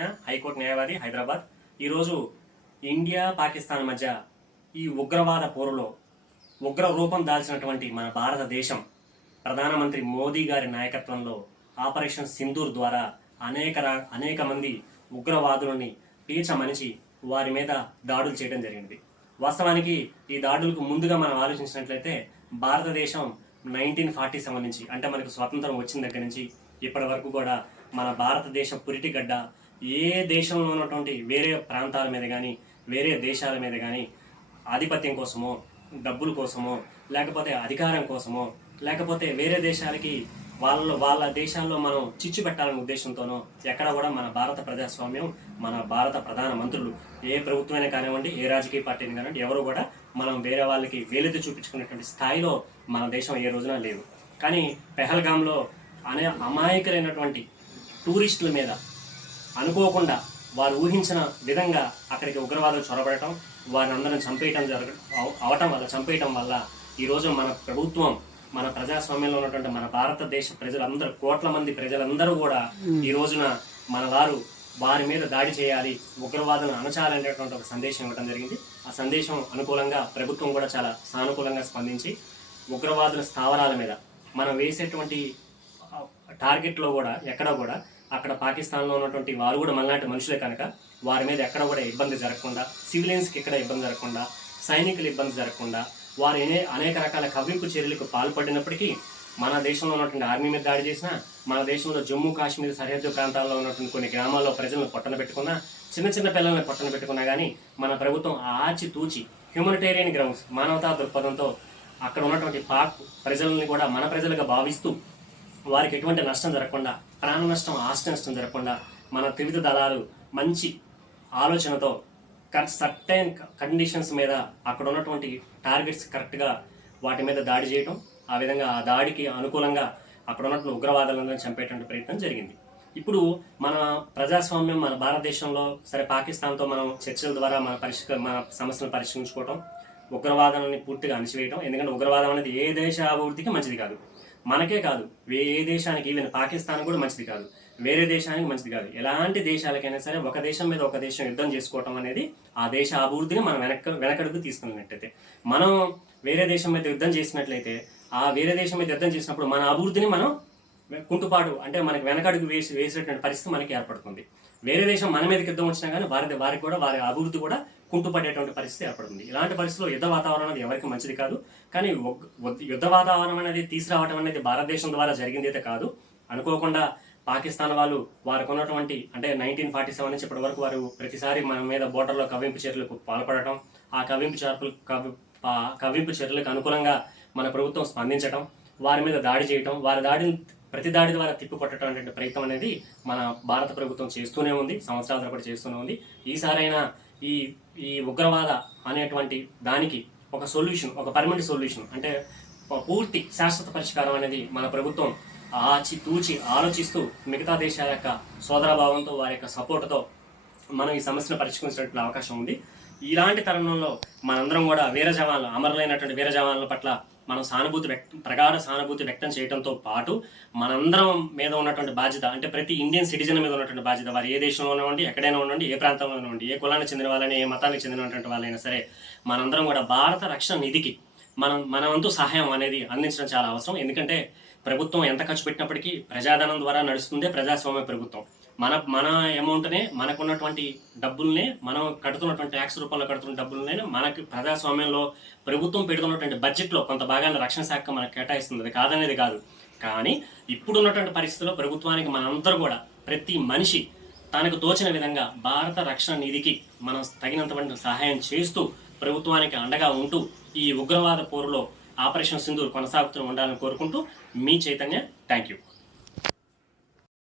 న్యాయవాది హైదరాబాద్. ఈరోజు ఇండియా పాకిస్తాన్ మధ్య ఈ ఉగ్రవాద పోరులో ఉగ్ర రూపం దాల్చినటువంటి మన భారతదేశం ప్రధానమంత్రి మోదీ గారి నాయకత్వంలో ఆపరేషన్ సింధూర్ ద్వారా అనేక రా- అనేక మంది ఉగ్రవాదులని పీచమనిచి వారి మీద దాడులు చేయడం జరిగింది. వాస్తవానికి ఈ దాడులకు ముందుగా మనం ఆలోచించినట్లయితే భారతదేశం నైన్టీన్ ఫార్టీ సెవెన్ నుంచి అంటే మనకు స్వాతంత్రం వచ్చిన దగ్గర నుంచి ఇప్పటి వరకు కూడా మన భారతదేశ పురిటిగడ్డ ఏ దేశంలో ఉన్నటువంటి వేరే ప్రాంతాల మీద కానీ వేరే దేశాల మీద కానీ ఆధిపత్యం కోసమో డబ్బుల కోసమో లేకపోతే అధికారం కోసమో లేకపోతే వేరే దేశాలకి వాళ్ళ వాళ్ళ దేశాల్లో మనం చిచ్చు పెట్టాలనే ఉద్దేశంతోనో ఎక్కడ కూడా మన భారత ప్రజాస్వామ్యం మన భారత ప్రధాన మంత్రులు ఏ ప్రభుత్వమైనా కానివ్వండి ఏ రాజకీయ పార్టీని కానివ్వండి ఎవరు కూడా మనం వేరే వాళ్ళకి వేలెత్తి చూపించుకునేటువంటి స్థాయిలో మన దేశం ఏ రోజున లేదు. కానీ పెహల్గాంలో అనే అమాయకులైనటువంటి టూరిస్టుల మీద అనుకోకుండా వారు ఊహించిన విధంగా అక్కడికి ఉగ్రవాదులు చొరబడటం వారిని అందరం చంపేయటం జరగ అవటం వల్ల చంపేయటం వల్ల ఈరోజు మన ప్రభుత్వం మన ప్రజాస్వామ్యంలో ఉన్నటువంటి మన భారతదేశ ప్రజలందరూ కోట్ల మంది ప్రజలందరూ కూడా ఈ రోజున మన వారు వారి మీద దాడి చేయాలి ఉగ్రవాదులను అణచాలనేటువంటి ఒక సందేశం ఇవ్వడం జరిగింది. ఆ సందేశం అనుకూలంగా ప్రభుత్వం కూడా చాలా సానుకూలంగా స్పందించి ఉగ్రవాదుల స్థావరాల మీద మనం వేసేటువంటి టార్గెట్లో కూడా ఎక్కడ కూడా అక్కడ పాకిస్తాన్లో ఉన్నటువంటి వారు కూడా మనలాంటి మనుషులే కనుక వారి మీద ఎక్కడ కూడా ఇబ్బంది జరగకుండా సివిలియన్స్కి ఎక్కడ ఇబ్బంది జరగకుండా సైనికులు ఇబ్బంది జరగకుండా వారు అనేక రకాల కవ్వింపు చర్యలకు పాల్పడినప్పటికీ మన దేశంలో ఉన్నటువంటి ఆర్మీ మీద దాడి చేసిన మన దేశంలో జమ్మూ కాశ్మీర్ సరిహద్దు ప్రాంతాల్లో ఉన్నటువంటి కొన్ని గ్రామాల్లో ప్రజలను పొట్టన పెట్టుకున్నా చిన్న చిన్న పిల్లల్ని పొట్టన పెట్టుకున్నా కానీ మన ప్రభుత్వం ఆచి తూచి హ్యూమనిటేరియన్ గ్రౌండ్స్ మానవతా దృక్పథంతో అక్కడ ఉన్నటువంటి పాక్ ప్రజల్ని కూడా మన ప్రజలుగా భావిస్తూ వారికి ఎటువంటి నష్టం జరగకుండా ప్రాణ నష్టం ఆస్తి నష్టం జరగకుండా మన త్రివిధ దళాలు మంచి ఆలోచనతో కరెక్ట్ సర్టైన్ కండిషన్స్ మీద అక్కడ ఉన్నటువంటి టార్గెట్స్ కరెక్ట్గా వాటి మీద దాడి చేయటం ఆ విధంగా ఆ దాడికి అనుకూలంగా అక్కడ ఉన్నటువంటి ఉగ్రవాదాలను చంపేటువంటి ప్రయత్నం జరిగింది. ఇప్పుడు మన ప్రజాస్వామ్యం మన భారతదేశంలో సరే పాకిస్తాన్తో మనం చర్చల ద్వారా మన పరిష్క మన సమస్యలను పరిష్కరించుకోవటం ఉగ్రవాదాన్ని పూర్తిగా అణచివేయటం ఎందుకంటే ఉగ్రవాదం అనేది ఏ దేశ అభివృద్ధికి మంచిది కాదు. మనకే కాదు. వేరే ఏ దేశానికి ఈవెన్ పాకిస్తాన్ కూడా మంచిది కాదు. వేరే దేశానికి మంచిది కాదు. ఎలాంటి దేశాలకైనా సరే ఒక దేశం మీద ఒక దేశం యుద్ధం చేసుకోవటం అనేది ఆ దేశ అభివృద్ధిని మనం వెనక వెనకడుగు తీసుకున్నట్టయితే మనం వేరే దేశం మీద యుద్ధం చేసినట్లయితే ఆ వేరే దేశం మీద యుద్ధం చేసినప్పుడు మన అభివృద్ధిని మనం కుంటుపాటు అంటే మనకి వెనకడుగు వేసి వేసేటువంటి పరిస్థితి మనకి ఏర్పడుతుంది. వేరే దేశం మన మీదకి యుద్ధం వచ్చినా కానీ వారి వారికి కూడా వారి అభివృద్ధి కూడా కుంటుపడేటువంటి పరిస్థితి ఏర్పడుతుంది. ఇలాంటి పరిస్థితిలో యుద్ధ వాతావరణం అనేది ఎవరికి మంచిది కాదు. కానీ యుద్ధ వాతావరణం అనేది తీసుకురావడం అనేది భారతదేశం ద్వారా జరిగింది అయితే కాదు. అనుకోకుండా పాకిస్తాన్ వాళ్ళు వారికి ఉన్నటువంటి అంటే నైన్టీన్ ఫార్టీ సెవెన్ నుంచి ఇప్పటి వరకు వారు ప్రతిసారి మన మీద బోర్డర్లో కవింపు చర్యలకు పాల్పడటం ఆ కవింపు చర్యలు కవి పా- చర్యలకు అనుకూలంగా మన ప్రభుత్వం స్పందించటం వారి మీద దాడి చేయటం వారి దాడిని ప్రతి దాడి ద్వారా తిప్పికొట్టడం ప్రయత్నం అనేది మన భారత ప్రభుత్వం చేస్తూనే ఉంది సంవత్సరాల తరబడి చేస్తూనే ఉంది. ఈసారైనా ఈ ఈ ఉగ్రవాద అనేటువంటి దానికి ఒక సొల్యూషన్ ఒక పర్మనెంట్ సొల్యూషన్ అంటే పూర్తి శాశ్వత పరిష్కారం అనేది మన ప్రభుత్వం ఆచి తూచి ఆలోచిస్తూ మిగతా దేశాల యొక్క సోదరభావంతో వారి యొక్క సపోర్ట్తో మనం ఈ సమస్యను పరిష్కరించినటువంటి అవకాశం ఉంది. ఇలాంటి తరుణంలో మనందరం కూడా వీర జవాన్లు అమరులైనటువంటి వీర జవాన్ల పట్ల మనం సానుభూతి వ్యక్తం ప్రగాఢ సానుభూతి వ్యక్తం చేయడంతో పాటు మనందరం మీద ఉన్నటువంటి బాధ్యత అంటే ప్రతి ఇండియన్ సిటిజన్ మీద ఉన్నటువంటి బాధ్యత వారు ఏ దేశంలో ఉండండి ఎక్కడైనా ఉండండి ఏ ప్రాంతంలో ఉండండి ఏ కులానికి చెందిన వాళ్ళని ఏ మతానికి చెందినటువంటి వాళ్ళైనా సరే మనందరం కూడా భారత రక్షణ నిధికి మనం మన వంతు సహాయం అనేది అందించడం చాలా అవసరం. ఎందుకంటే ప్రభుత్వం ఎంత ఖర్చు పెట్టినప్పటికీ ప్రజాధనం ద్వారా నడుస్తుందే ప్రజాస్వామ్య ప్రభుత్వం. మన మన అమౌంట్నే మనకున్నటువంటి డబ్బుల్నే మనం కడుతున్నటువంటి ట్యాక్స్ రూపంలో కడుతున్న డబ్బుల్నే మనకి ప్రజాస్వామ్యంలో ప్రభుత్వం పెడుతున్నటువంటి బడ్జెట్లో కొంత భాగాన్ని రక్షణ శాఖ మనకు కేటాయిస్తుంది. అది కాదనేది కాదు. కానీ ఇప్పుడున్నటువంటి పరిస్థితుల్లో ప్రభుత్వానికి మనందరూ కూడా ప్రతి మనిషి తనకు తోచిన విధంగా భారత రక్షణ నిధికి మనం తగినంత సహాయం చేస్తూ ప్రభుత్వానికి అండగా ఉంటూ ఈ ఉగ్రవాద పోరులో ఆపరేషన్ సింధూర్ కొనసాగుతూ ఉండాలని కోరుకుంటూ మీ చైతన్య థ్యాంక్ యూ